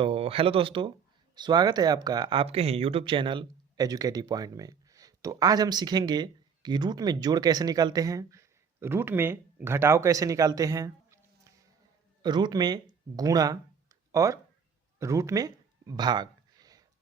तो हेलो दोस्तों, स्वागत है आपका आपके ही यूट्यूब चैनल एजुकेटिव पॉइंट में। तो आज हम सीखेंगे कि रूट में जोड़ कैसे निकालते हैं, रूट में घटाव कैसे निकालते हैं, रूट में गुणा और रूट में भाग।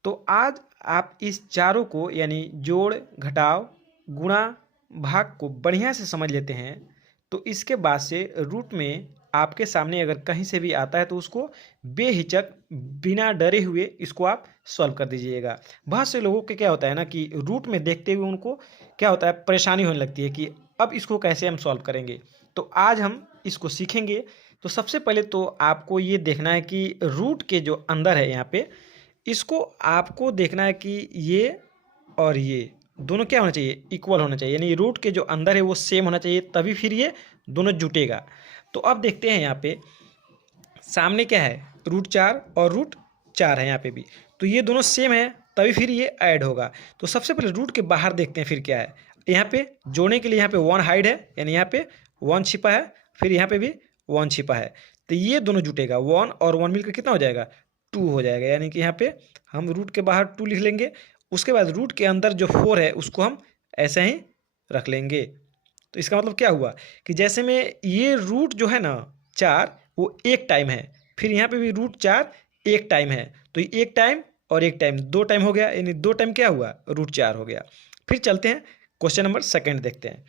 तो आज आप इस चारों को यानी जोड़, घटाव, गुणा, भाग को बढ़िया से समझ लेते हैं। तो इसके बाद से रूट में आपके सामने अगर कहीं से भी आता है तो उसको बेहिचक बिना डरे हुए इसको आप सॉल्व कर दीजिएगा। बहुत से लोगों के क्या होता है ना कि रूट में देखते हुए उनको क्या होता है, परेशानी होने लगती है कि अब इसको कैसे हम सॉल्व करेंगे। तो आज हम इसको सीखेंगे। तो सबसे पहले तो आपको ये देखना है कि रूट के जो अंदर है यहाँ पे, इसको आपको देखना है कि ये और ये दोनों क्या होना चाहिए, इक्वल होना चाहिए। यानी रूट के जो अंदर है वो सेम होना चाहिए, तभी फिर ये दोनों जुटेगा। तो अब देखते हैं यहाँ पे सामने क्या है, √4 और √4 है यहाँ पे भी। तो ये दोनों सेम है तभी फिर ये ऐड होगा। तो सबसे पहले रूट के बाहर देखते हैं फिर क्या है। यहाँ पे जोड़ने के लिए यहाँ पे 1 हाइड है, यानी यहाँ पे 1 छिपा है, फिर यहाँ पे भी 1 छिपा है। तो ये दोनों जुटेगा, 1 और 1 मिलकर कितना हो जाएगा, 2 हो जाएगा। यानी कि यहाँ पे हम रूट के बाहर 2 लिख लेंगे। उसके बाद रूट के अंदर जो 4 है उसको हम ऐसे ही रख लेंगे। तो इसका मतलब क्या हुआ कि जैसे में ये रूट जो है ना 4 वो एक टाइम है, फिर यहाँ पे भी √4 एक टाइम है। तो ये एक टाइम और एक टाइम, 2 टाइम हो गया, यानी 2 टाइम क्या हुआ, √4 हो गया। फिर चलते हैं क्वेश्चन नंबर सेकंड देखते हैं।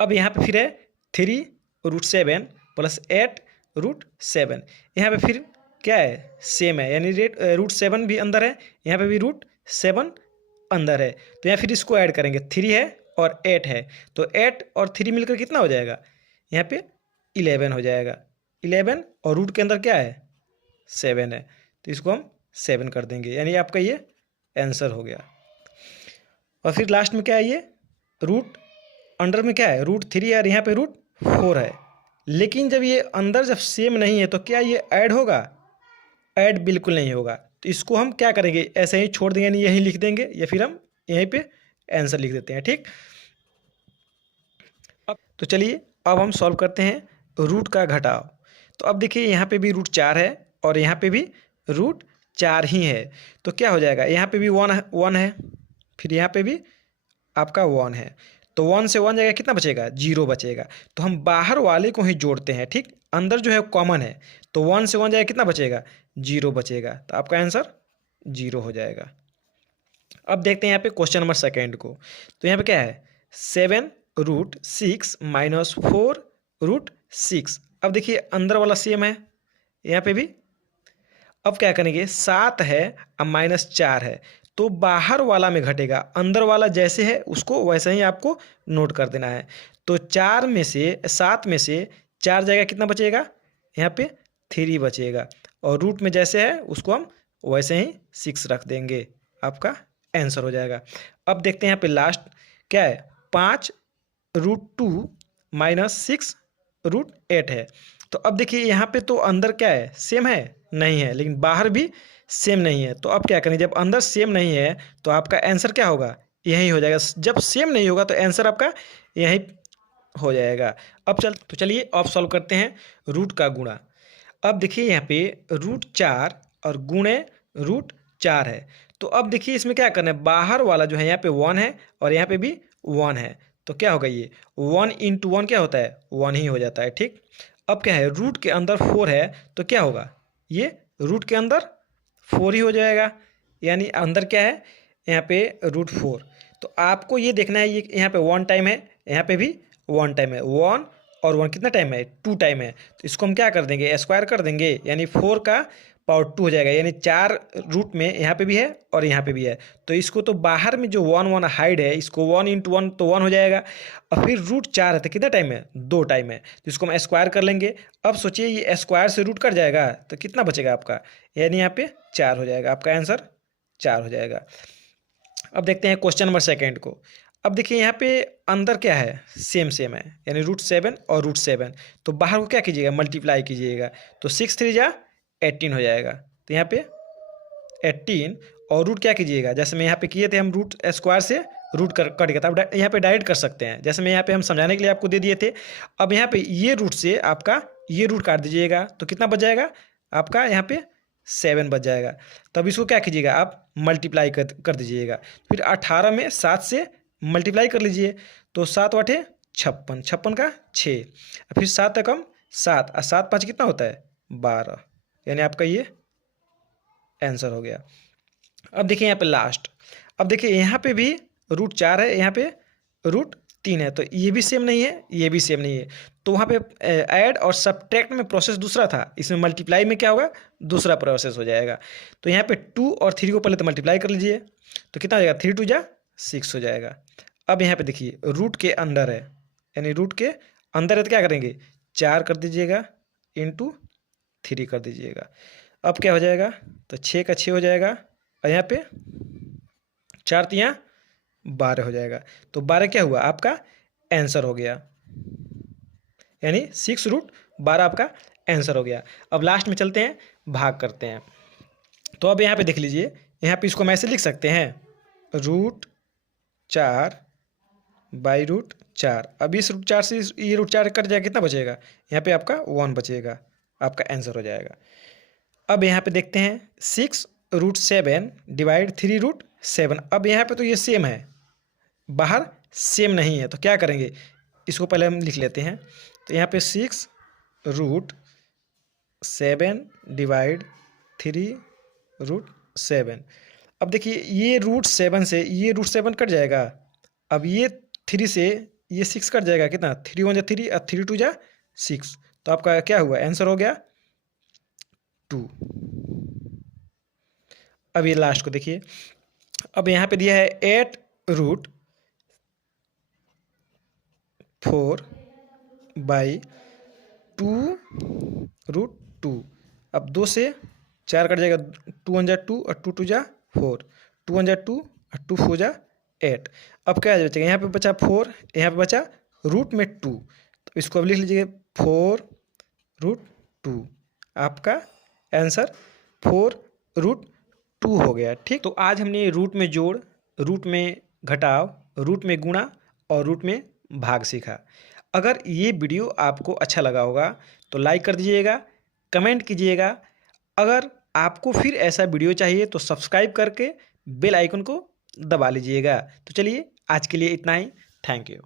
अब यहाँ पे फिर है 3√7 प्लस 8√7। यहाँ पे फिर क्या है, सेम है, यानी √7 भी अंदर है, यहाँ पे भी √7 अंदर है। तो यहाँ फिर इसको ऐड करेंगे, 3 है और 8 है। तो 8 और 3 मिलकर कितना हो जाएगा, यहाँ पे 11 हो जाएगा। 11 और रूट के अंदर क्या है, 7 है। तो इसको हम 7 कर देंगे, यानी आपका ये आंसर हो गया। और फिर लास्ट में क्या है, ये रूट अंडर में क्या है, √3 और यहाँ पे √4 है। लेकिन जब ये अंदर जब सेम नहीं है तो क्या ये ऐड होगा, ऐड बिल्कुल नहीं होगा। तो इसको हम क्या करेंगे, ऐसे ही छोड़ देंगे, यानी यहीं लिख देंगे, या फिर हम यहीं पे आंसर लिख देते हैं। ठीक, अब तो चलिए अब हम सॉल्व करते हैं रूट का घटाव। तो अब देखिए यहाँ पे भी √4 है और यहाँ पे भी √4 ही है। तो क्या हो जाएगा, यहाँ पे भी 1 है, फिर यहाँ पे भी आपका 1 है। तो 1 से 1 जाएगा, कितना बचेगा, 0 बचेगा। तो हम बाहर वाले को ही जोड़ते हैं। ठीक, अंदर जो है कॉमन है, तो 1 से 1 जाएगा, कितना बचेगा, 0 बचेगा। तो आपका आंसर 0 हो जाएगा। अब देखते हैं यहाँ पे क्वेश्चन नंबर सेकेंड को। तो यहाँ पे क्या है, 7√6 - 4√6। अब देखिए अंदर वाला सेम है, यहाँ पे भी। अब क्या करेंगे, 7 है अब -4 है, तो बाहर वाला में घटेगा, अंदर वाला जैसे है उसको वैसे ही आपको नोट कर देना है। तो 7 में से 4 जाएगा, कितना बचेगा, यहाँ पे 3 बचेगा। और रूट में जैसे है उसको हम वैसे ही 6 रख देंगे, आपका आंसर हो जाएगा। अब देखते हैं यहाँ पे लास्ट क्या है, 5√2 - 6√8 है। तो अब देखिए यहाँ पे तो अंदर क्या है, सेम है, नहीं है, लेकिन बाहर भी सेम नहीं है। तो अब क्या करें, जब अंदर सेम नहीं है तो आपका आंसर क्या होगा, यही हो जाएगा। जब सेम नहीं होगा तो आंसर आपका यही हो जाएगा। अब चलिए अब सॉल्व करते हैं रूट का गुणा। अब देखिए यहाँ पे √4 और गुणे √4 है। तो अब देखिए इसमें क्या करना है, बाहर वाला जो है यहाँ पे 1 है और यहाँ पे भी 1 है। तो क्या होगा, ये 1 × 1 क्या होता है, 1 ही हो जाता है। ठीक, अब क्या है, रूट के अंदर 4 है, तो क्या होगा, ये रूट के अंदर 4 ही हो जाएगा। यानी अंदर क्या है, यहाँ पे √4। तो आपको ये देखना है, ये यहाँ पे 1 टाइम है, यहाँ पे भी 1 टाइम है। 1 और 1 कितना टाइम है, 2 टाइम है। तो इसको हम क्या कर देंगे, स्क्वायर कर देंगे, यानी 4 का पावर 2 हो जाएगा। यानी 4 रूट में यहाँ पे भी है और यहाँ पे भी है। तो इसको तो बाहर में जो 1 हाइड है, इसको 1 × 1 तो 1 हो जाएगा। और फिर √4 है तो कितना टाइम है, 2 टाइम है। तो इसको हम स्क्वायर कर लेंगे। अब सोचिए ये स्क्वायर से रूट कट जाएगा तो कितना बचेगा आपका, यानी यहाँ पे 4 हो जाएगा। आपका आंसर 4 हो जाएगा। अब देखते हैं क्वेश्चन नंबर सेकेंड को। अब देखिए यहाँ पे अंदर क्या है, सेम है, यानी √7 और √7। तो बाहर को क्या कीजिएगा, मल्टीप्लाई कीजिएगा। तो 6 × 3 = 18 हो जाएगा। तो यहाँ पे 18 और रूट क्या कीजिएगा, जैसे मैं यहाँ पे किए थे, हम रूट स्क्वायर से रूट कट गया था। अब यहाँ पे डायरेक्ट कर सकते हैं, जैसे मैं यहाँ पे हम समझाने के लिए आपको दे दिए थे। अब यहाँ पे ये रूट से आपका ये रूट काट दीजिएगा, तो कितना बच जाएगा आपका, यहाँ पे 7 बच जाएगा। तब इसको क्या कीजिएगा, आप मल्टीप्लाई कर दीजिएगा। फिर 18 में 7 से मल्टीप्लाई कर लीजिए, तो 7 8 56, 56 का 6, फिर 7 एकम 7 और 7 5 कितना होता है 12, यानी आपका ये आंसर हो गया। अब देखिए यहाँ पे लास्ट, अब देखिए यहाँ पे भी √4 है, यहाँ पे √3 है, तो ये भी सेम नहीं है, ये भी सेम नहीं है। तो वहाँ पे ऐड और सब्ट्रैक्ट में प्रोसेस दूसरा था, इसमें मल्टीप्लाई में क्या होगा, दूसरा प्रोसेस हो जाएगा। तो यहाँ पे 2 और 3 को पहले तो मल्टीप्लाई कर लीजिए, तो कितना हो जाएगा 3 2 जा 6 हो जाएगा। अब यहाँ पे देखिए रूट के अंदर है, यानी रूट के अंदर है तो क्या करेंगे 4 कर दीजिएगा इंटू 3 कर दीजिएगा। अब क्या हो जाएगा, तो 6 का 6 हो जाएगा, और यहाँ पे 4 3 12 हो जाएगा। तो 12 क्या हुआ, आपका आंसर हो गया, यानी 6√12 आपका आंसर हो गया। अब लास्ट में चलते हैं, भाग करते हैं। तो अब यहाँ पे देख लीजिए, यहाँ पे इसको हम ऐसे लिख सकते हैं √4 बाई √4। अब इस √4 से ये √4 कट जाएगा, कितना बचेगा, यहाँ पे आपका 1 बचेगा, आपका आंसर हो जाएगा। अब यहाँ पे देखते हैं 6√7 डिवाइड 3√7। अब यहाँ पे तो ये सेम है, बाहर सेम नहीं है, तो क्या करेंगे, इसको पहले हम लिख लेते हैं। तो यहाँ पे 6√7 डिवाइड 3√7। अब देखिए ये √7 से ये √7 कट जाएगा, अब ये 3 से ये 6 कट जाएगा, कितना 3 1 जा 3 और 3 2 जा 6, तो आपका क्या हुआ, आंसर हो गया 2। अब ये लास्ट को देखिए, अब यहाँ पे दिया है 8√4 बाई 2√2। अब 2 से 4 कट जाएगा, 2 1 जा 2 और 2 2 जा 4, 2 1 जा 2 और 2 4 जा 8। अब क्या बचेगा, यहाँ पे बचा 4, यहाँ पे बचा रूट में 2, तो इसको अब लिख लीजिए 4√2। आपका आंसर 4√2 हो गया। ठीक, तो आज हमने रूट में जोड़, रूट में घटाव, रूट में गुणा और रूट में भाग सीखा। अगर ये वीडियो आपको अच्छा लगा होगा तो लाइक कर दीजिएगा, कमेंट कीजिएगा। अगर आपको फिर ऐसा वीडियो चाहिए तो सब्सक्राइब करके बेल आइकन को दबा लीजिएगा। तो चलिए आज के लिए इतना ही, थैंक यू।